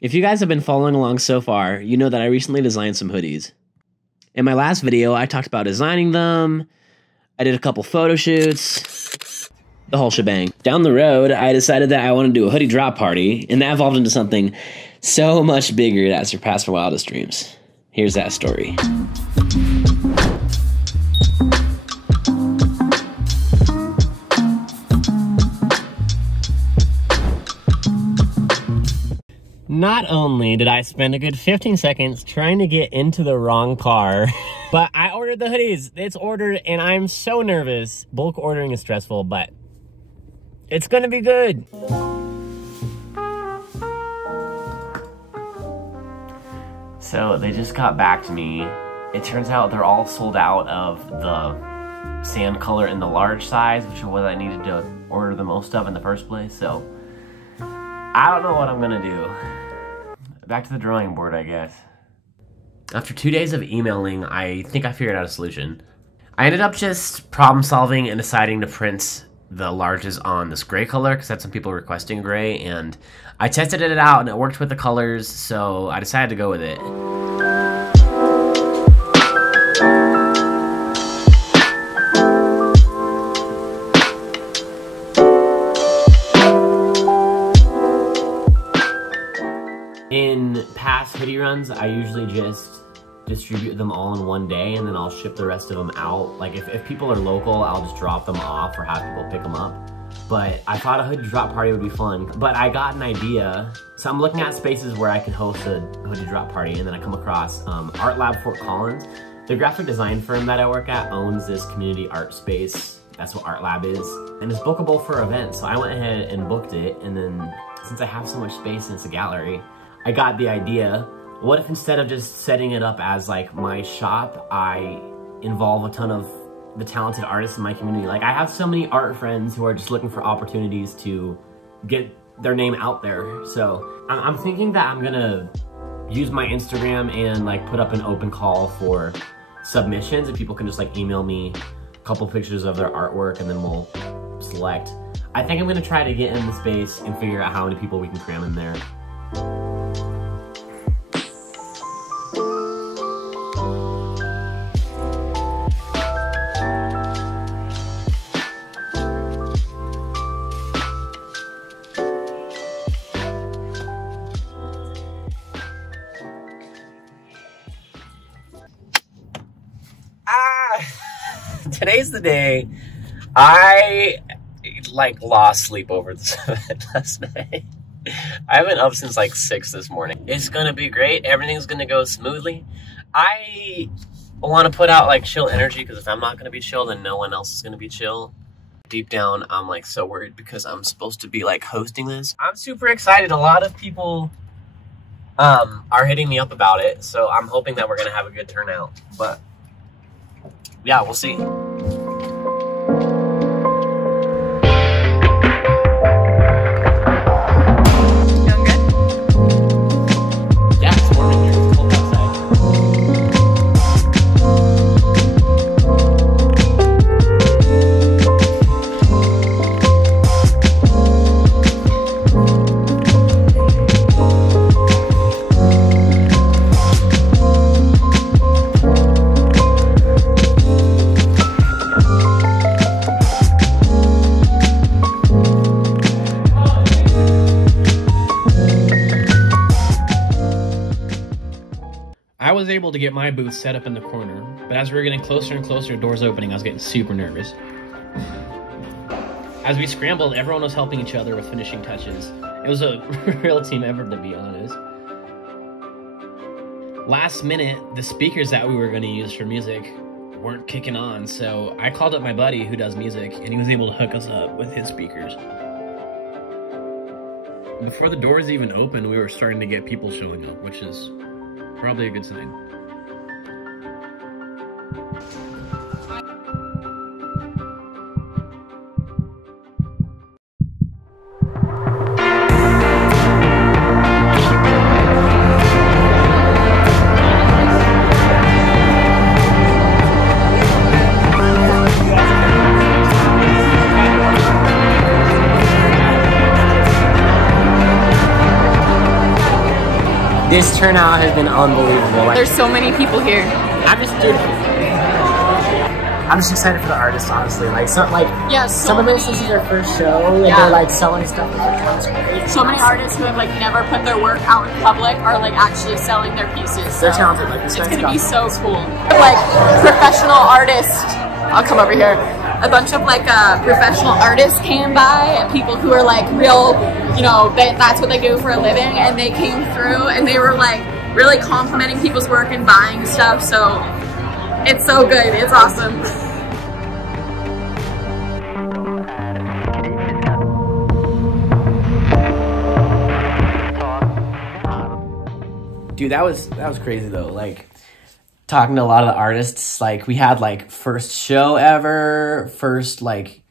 If you guys have been following along so far, you know that I recently designed some hoodies. In my last video, I talked about designing them, I did a couple photo shoots, the whole shebang. Down the road, I decided that I wanted to do a hoodie drop party, and that evolved into something so much bigger that surpassed my wildest dreams. Here's that story. Not only did I spend a good 15 seconds trying to get into the wrong car, but I ordered the hoodies. It's ordered and I'm so nervous. Bulk ordering is stressful, but it's gonna be good. So they just got back to me. It turns out they're all sold out of the sand color in the large size, which is what I needed to order the most of in the first place. So I don't know what I'm gonna do. Back to the drawing board, I guess. After 2 days of emailing, I think I figured out a solution. I ended up just problem solving and deciding to print the larges on this gray color because I had some people requesting gray, and I tested it out and it worked with the colors, so I decided to go with it. In past hoodie runs, I usually just distribute them all in one day and then I'll ship the rest of them out. Like if people are local, I'll just drop them off or have people pick them up. But I thought a hoodie drop party would be fun. But I got an idea. So I'm looking at spaces where I can host a hoodie drop party, and then I come across Art Lab Fort Collins. The graphic design firm that I work at owns this community art space. That's what Art Lab is. And it's bookable for events. So I went ahead and booked it. And then since I have so much space and it's a gallery, I got the idea, what if instead of just setting it up as like my shop, I involve a ton of the talented artists in my community. Like I have so many art friends who are just looking for opportunities to get their name out there. So I'm thinking that I'm gonna use my Instagram and like put up an open call for submissions, and people can just like email me a couple pictures of their artwork and then we'll select. I think I'm gonna try to get in the space and figure out how many people we can cram in there. Today's the day. I like lost sleep over this event last night. I've been up since like 6 this morning. It's gonna be great. Everything's gonna go smoothly. I want to put out like chill energy, because if I'm not gonna be chill, then no one else is gonna be chill. Deep down, I'm like so worried because I'm supposed to be like hosting this. I'm super excited. A lot of people are hitting me up about it, so I'm hoping that we're gonna have a good turnout. But yeah, we'll see. I was able to get my booth set up in the corner, but as we were getting closer and closer to doors opening, I was getting super nervous. As we scrambled, everyone was helping each other with finishing touches. It was a real team effort, to be honest. Last minute, the speakers that we were going to use for music weren't kicking on, so I called up my buddy who does music, and he was able to hook us up with his speakers. Before the doors even opened, we were starting to get people showing up, which is probably a good sign. This turnout has been unbelievable. Like, There's so many people here. I'm just excited for the artists, honestly. Like, some of this is their first show, and they're like selling stuff. So many artists who have like never put their work out in public are like actually selling their pieces. So they're talented. Like, it's gonna be so cool. Like professional artists. I'll come over here. A bunch of like professional artists came by, and people who are like real, you know, that's what they do for a living, and they came through and they were like really complimenting people's work and buying stuff. So it's so good. It's awesome. Dude, that was crazy though. Like, talking to a lot of the artists, like we had like first show ever, first like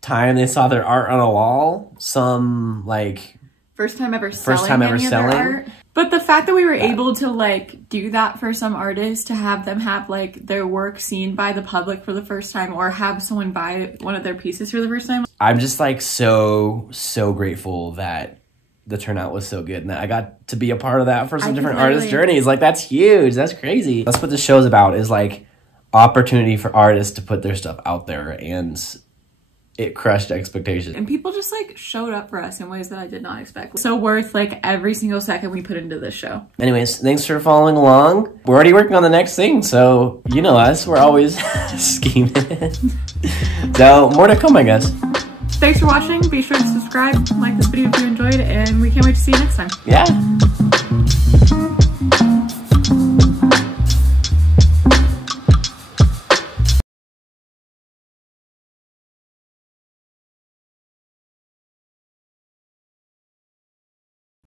time they saw their art on a wall. Some like First time ever selling. Art. But the fact that we were able to like do that for some artists, to have them have like their work seen by the public for the first time, or have someone buy one of their pieces for the first time. I'm just like so grateful that the turnout was so good and that I got to be a part of that for some different artist journeys. Like, that's huge. That's crazy. That's what this show's about, is like opportunity for artists to put their stuff out there, and it crushed expectations. And people just like showed up for us in ways that I did not expect. So worth like every single second we put into this show. Anyways, thanks for following along. We're already working on the next thing, so you know us. We're always scheming. So more to come, I guess. Thanks for watching. Be sure to subscribe, like this video if you enjoyed, and we can't wait to see you next time. Yeah.